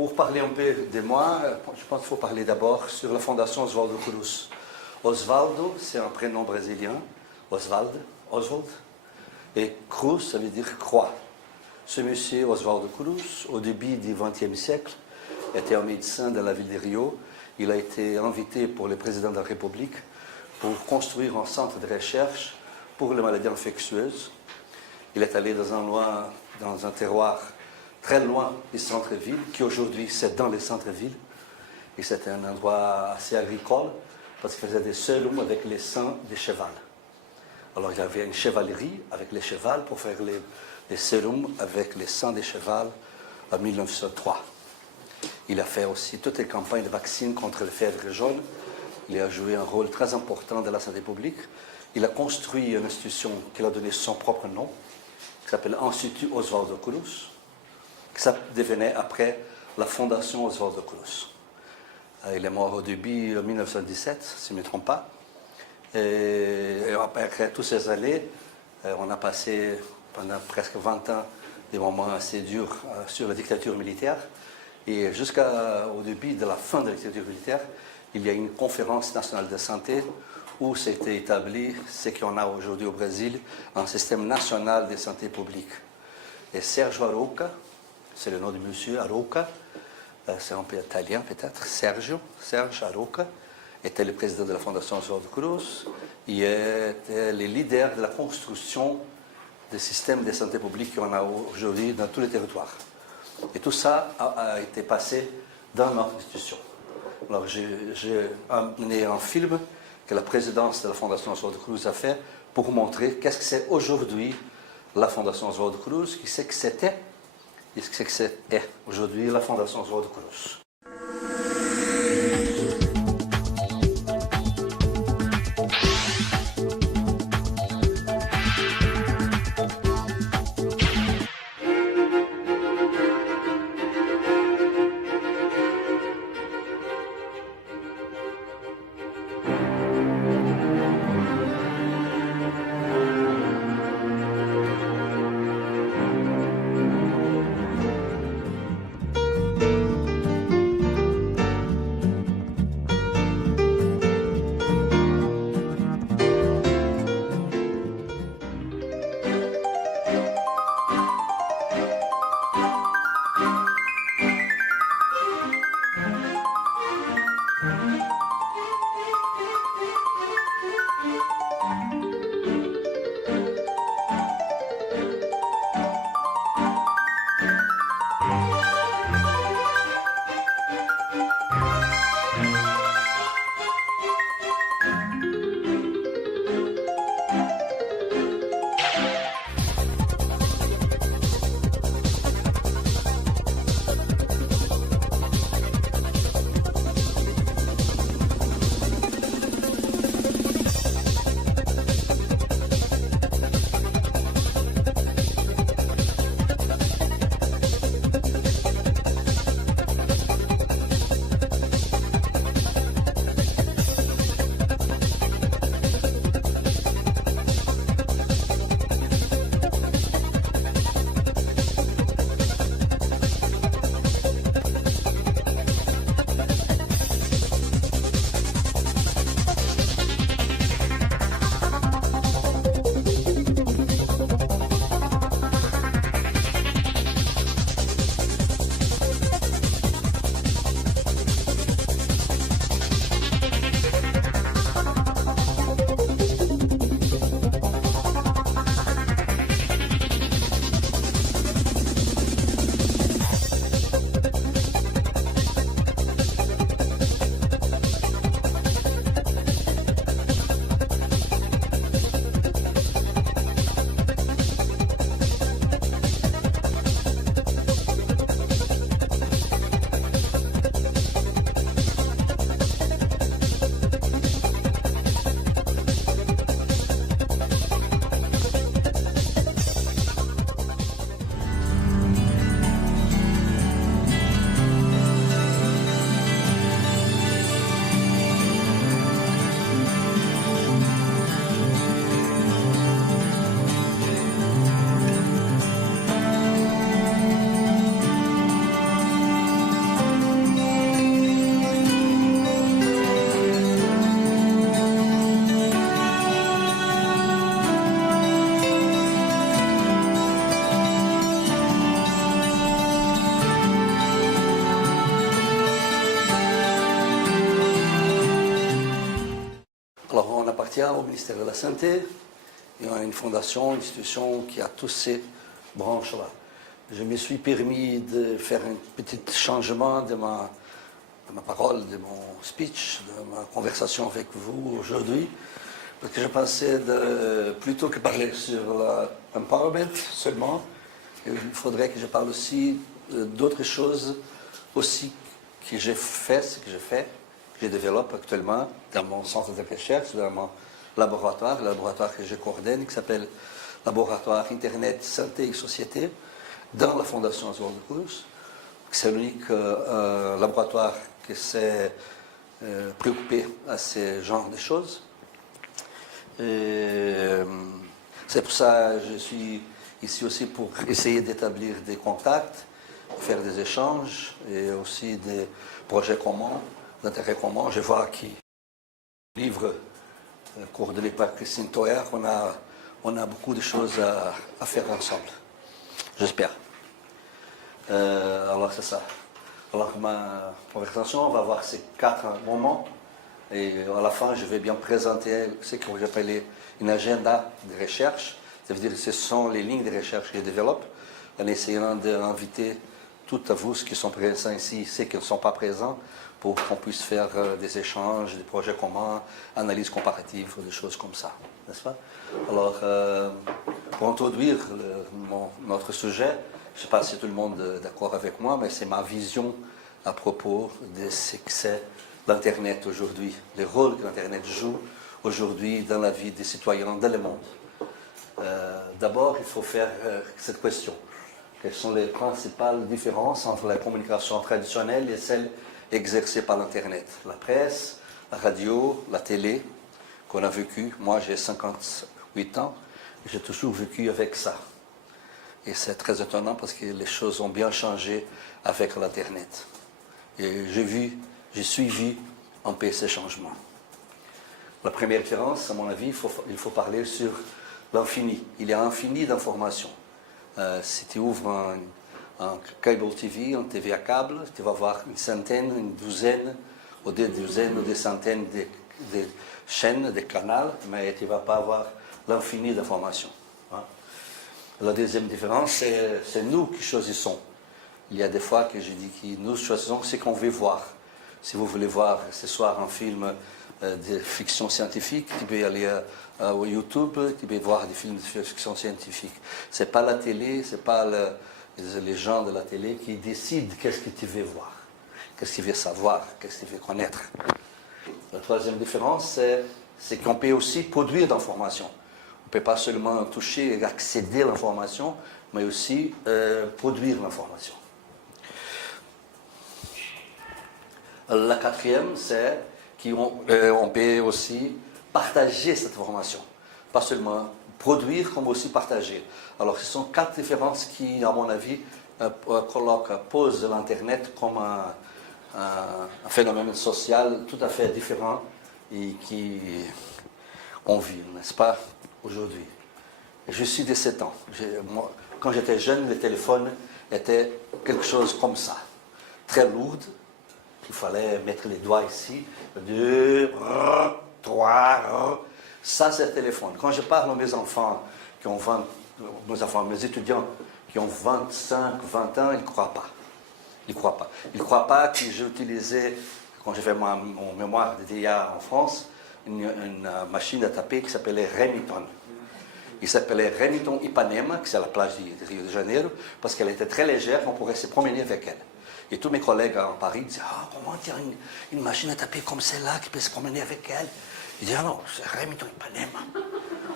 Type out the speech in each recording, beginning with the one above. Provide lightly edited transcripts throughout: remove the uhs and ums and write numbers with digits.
Pour parler un peu de moi, je pense qu'il faut parler d'abord sur la fondation Oswaldo Cruz. Osvaldo, c'est un prénom brésilien, Oswald. Et Cruz, ça veut dire croix. Ce monsieur, Oswaldo Cruz, au début du XXe siècle, était un médecin de la ville de Rio. Il a été invité pour le président de la République pour construire un centre de recherche pour les maladies infectieuses. Il est allé dans un terroir très loin du centre-ville, qui aujourd'hui c'est dans le centre-ville. Et c'était un endroit assez agricole, parce qu'il faisait des sérums avec les sangs des chevaux. Alors il y avait une chevalerie avec les chevaux pour faire les sérums avec les sangs des chevaux en 1903. Il a fait aussi toutes les campagnes de vaccins contre le fièvre jaune. Il a joué un rôle très important dans la santé publique. Il a construit une institution qui a donné son propre nom, qui s'appelle Institut Oswaldo Cruz, qui devenait après la Fondation Oswaldo Cruz. Il est mort au début en 1917, si je ne me trompe pas. Et après toutes ces années, on a passé pendant presque 20 ans des moments assez durs sur la dictature militaire. Et jusqu'au début de la fin de la dictature militaire, il y a une conférence nationale de santé où s'était établi ce qu'on a aujourd'hui au Brésil, un système national de santé publique. Et Sergio Arouca, c'est le nom du monsieur Arouca, c'est un peu italien peut-être, Serge Arouca, était le président de la Fondation Oswaldo Cruz. Il était le leader de la construction des systèmes de santé publique qu'on a aujourd'hui dans tous les territoires. Et tout ça a été passé dans notre institution. Alors j'ai amené un film que la présidence de la Fondation Oswaldo Cruz a fait pour montrer qu'est-ce que c'est aujourd'hui la Fondation Oswaldo Cruz, qu'est-ce que c'était et ce que c'est aujourd'hui la Fondation Oswaldo Cruz. appartient au ministère de la Santé. Il y a une fondation, une institution qui a tous ces branches-là. Je me suis permis de faire un petit changement de ma parole, de mon speech, de ma conversation avec vous aujourd'hui, parce que je pensais plutôt que parler sur l'empowerment seulement, il faudrait que je parle aussi d'autres choses aussi que j'ai fait, ce que je fais, que je développe actuellement dans mon centre de recherche, dans mon laboratoire, le laboratoire que je coordonne, qui s'appelle Laboratoire Internet, Santé et Société, dans la Fondation Oswald Cruz. C'est l'unique laboratoire qui s'est préoccupé à ce genre de choses. C'est pour ça que je suis ici aussi pour essayer d'établir des contacts, faire des échanges et aussi des projets communs, d'intérêt commun. Je vois qu'il livre coordonné par Christine Toer, on a beaucoup de choses à faire ensemble. J'espère. Alors c'est ça. Alors ma conversation, on va voir ces 4 moments. Et à la fin, je vais bien présenter ce que j'appelle un agenda de recherche. Ça veut dire que ce sont les lignes de recherche que je développe, en essayant d'inviter toutes vous qui sont présents ici, ceux qui ne sont pas présents, pour qu'on puisse faire des échanges, des projets communs, analyses comparatives, des choses comme ça, n'est-ce pas? Alors, pour introduire notre sujet, je ne sais pas si tout le monde est d'accord avec moi, mais c'est ma vision à propos de ce que c'est l'Internet aujourd'hui, le rôle que l'Internet joue aujourd'hui dans la vie des citoyens dans le monde. D'abord, il faut faire cette question. Quelles sont les principales différences entre la communication traditionnelle et celle exercée par l'Internet? La presse, la radio, la télé, qu'on a vécu. Moi, j'ai 58 ans, et j'ai toujours vécu avec ça. Et c'est très étonnant parce que les choses ont bien changé avec l'Internet. Et j'ai suivi un peu ces changements. La première différence, à mon avis, il faut parler sur l'infini. Il y a un infini d'informations. Si tu ouvres un cable TV, un TV à câble, tu vas voir une centaine, une douzaine, ou des douzaines ou des centaines de chaînes, de canaux, mais tu ne vas pas avoir l'infini d'informations. Hein. La deuxième différence, c'est nous qui choisissons. Il y a des fois que je dis que nous choisissons ce qu'on veut voir. Si vous voulez voir ce soir un film de fiction scientifique, tu peux aller au YouTube, tu peux voir des films de fiction scientifique. Ce n'est pas la télé, ce n'est pas les gens de la télé qui décident qu'est-ce que tu veux voir, qu'est-ce que tu veux savoir, qu'est-ce que tu veux connaître. La troisième différence, c'est qu'on peut aussi produire d'informations. On ne peut pas seulement toucher et accéder à l'information, mais aussi produire l'information. La quatrième, c'est qu'on peut aussi partager cette information. Pas seulement produire, comme aussi partager. Alors, ce sont 4 différences qui, à mon avis, posent l'Internet comme un phénomène social tout à fait différent et qu'on vit, n'est-ce pas, aujourd'hui. Je suis de 7 ans. Moi, quand j'étais jeune, le téléphone était quelque chose comme ça, très lourd. Il fallait mettre les doigts ici, 2, 3, ça c'est le téléphone. Quand je parle à mes enfants, mes étudiants qui ont 25, 20 ans, ils ne croient pas. Ils ne croient pas. Ils ne croient pas que j'ai utilisé, quand j'ai fait mon mémoire de DIA en France, une machine à taper qui s'appelait Remington. Il s'appelait Remington Ipanema, qui c'est à la plage de Rio de Janeiro, parce qu'elle était très légère, on pourrait se promener avec elle. Et tous mes collègues en Paris disaient « Ah, comment tu as une machine à taper comme celle-là qui peut se promener avec elle ?» Ils disaient « Ah non, c'est Remington Ipanema. »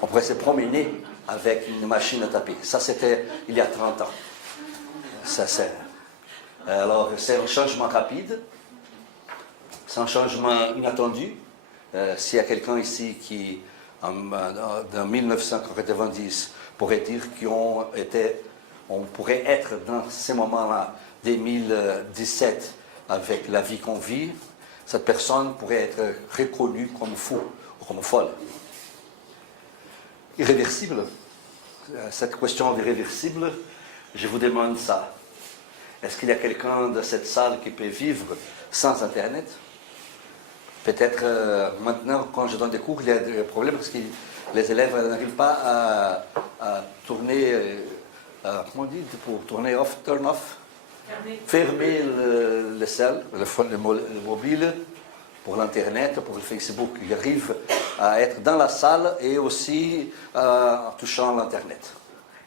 On pourrait se promener avec une machine à taper. Ça, c'était il y a 30 ans. Alors, c'est un changement rapide. C'est un changement inattendu. S'il y a quelqu'un ici qui, en 1990, pourrait dire qu'on pourrait être dans ces moments-là, 2017, avec la vie qu'on vit, cette personne pourrait être reconnue comme fou ou comme folle. Irréversible. Cette question d'irréversible, je vous demande ça. Est-ce qu'il y a quelqu'un de cette salle qui peut vivre sans Internet? Peut-être maintenant, quand je donne des cours, il y a des problèmes parce que les élèves n'arrivent pas à tourner, comment on dit, pour tourner off, turn off, fermer le cell, le mobile, pour l'Internet, pour le Facebook. Ils arrivent à être dans la salle et aussi en touchant l'Internet.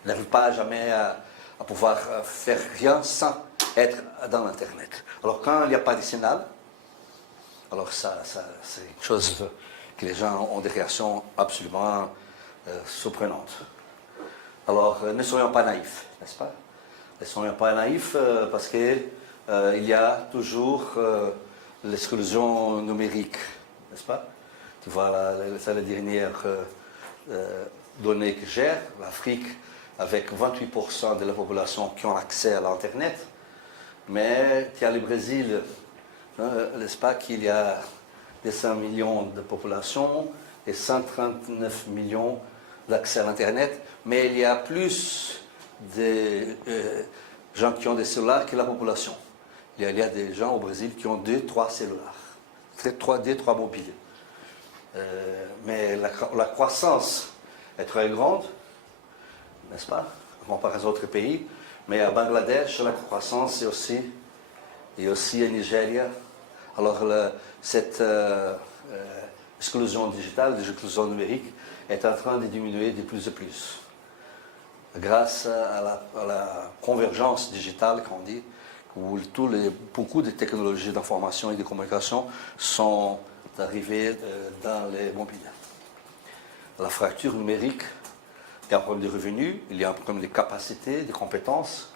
Ils n'arrivent pas jamais à pouvoir faire rien sans être dans l'Internet. Alors quand il n'y a pas de signal, alors ça c'est une chose que les gens ont des réactions absolument surprenantes. Alors ne soyons pas naïfs, n'est-ce pas? Ne soyons pas naïfs parce qu'il y a toujours l'exclusion numérique, n'est-ce pas? Tu vois, c'est la dernière donnée que j'ai, l'Afrique avec 28% de la population qui ont accès à l'Internet, mais tu as le Brésil, n'est-ce pas, qu'il y a des 100 millions de population et 139 millions d'accès à l'Internet, mais il y a plus de gens qui ont des cellulaires que la population. Il y a des gens au Brésil qui ont 2-3 cellulaires, 3 mobiles. Mais la croissance est très grande, n'est-ce pas, en comparaison aux autres pays. Mais à Bangladesh, la croissance est aussi, et aussi à Nigeria. Alors cette exclusion digitale, l'exclusion numérique, est en train de diminuer de plus en plus. Grâce à la convergence digitale, qu'on dit, où beaucoup de technologies d'information et de communication sont arrivées dans les mobiles. La fracture numérique, il y a un problème de revenus, il y a un problème de capacités, de compétences.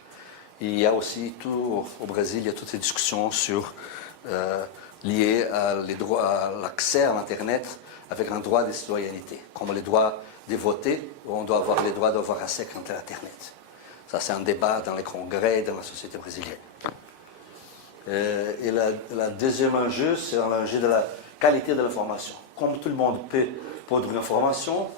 Il y a aussi au Brésil, il y a toutes ces discussions liées à l'accès à l'Internet avec un droit de citoyenneté, comme le droit de voter, où on doit avoir le droit d'avoir accès à Internet. Ça, c'est un débat dans les congrès, dans la société brésilienne. Et le deuxième enjeu, c'est l'enjeu de la qualité de l'information. Comme tout le monde peut produire l'information,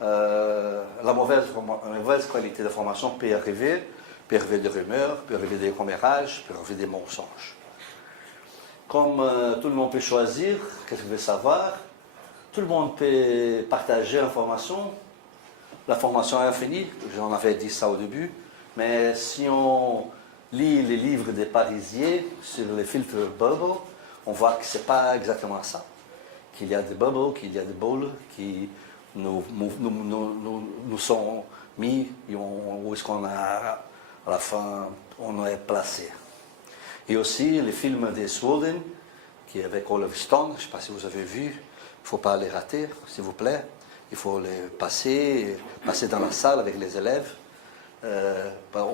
la mauvaise qualité d'information peut arriver des rumeurs, peut arriver des commérages, peut arriver des mensonges. Comme tout le monde peut choisir qu'est-ce qu'il veut savoir, tout le monde peut partager l'information. L'information est infinie, j'en avais dit ça au début, mais si on lit les livres des Parisiens sur les filtres bubble, on voit que ce n'est pas exactement ça. Qu'il y a des bubbles, qu'il y a des boules qui nous sont mis et où est-ce qu'on a, à la fin, on est placé. Et aussi les films de Swollen, qui est avec Oliver Stone, je ne sais pas si vous avez vu, il ne faut pas les rater, s'il vous plaît. Il faut les passer dans la salle avec les élèves,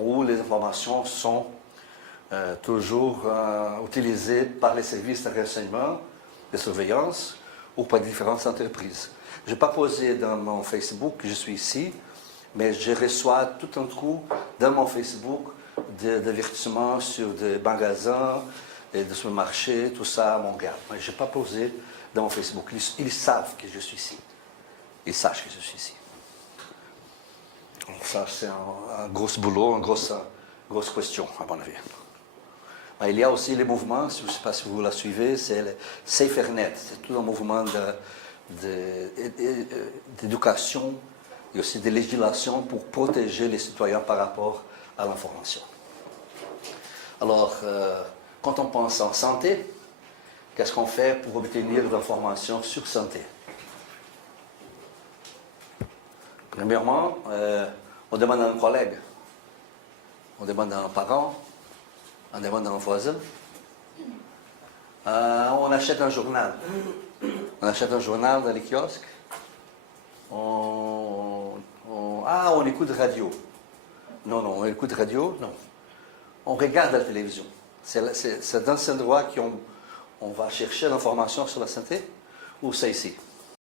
où les informations sont toujours utilisées par les services de renseignement, de surveillance, ou par différentes entreprises. Je n'ai pas posé dans mon Facebook que je suis ici, mais je reçois tout un coup dans mon Facebook d'avertissements sur des magasins et de supermarchés, tout ça à Montréal. Mais je n'ai pas posé dans mon Facebook. Ils savent que je suis ici. Ils sachent que je suis ici. Donc ça, c'est un gros boulot, une grosse question, à mon avis. Mais il y a aussi les mouvements, je ne sais pas si vous la suivez, c'est le SaferNet. C'est tout un mouvement d'éducation et aussi de législation pour protéger les citoyens par rapport à l'information. Alors, quand on pense en santé, qu'est-ce qu'on fait pour obtenir de l'information sur santé? Premièrement, on demande à un collègue, on demande à un parent, on demande à un voisin. On achète un journal. On achète un journal dans les kiosques. On écoute radio. Non, on écoute radio, non. On regarde la télévision. C'est dans cet endroit qu'on va chercher l'information sur la santé, ou c'est ici?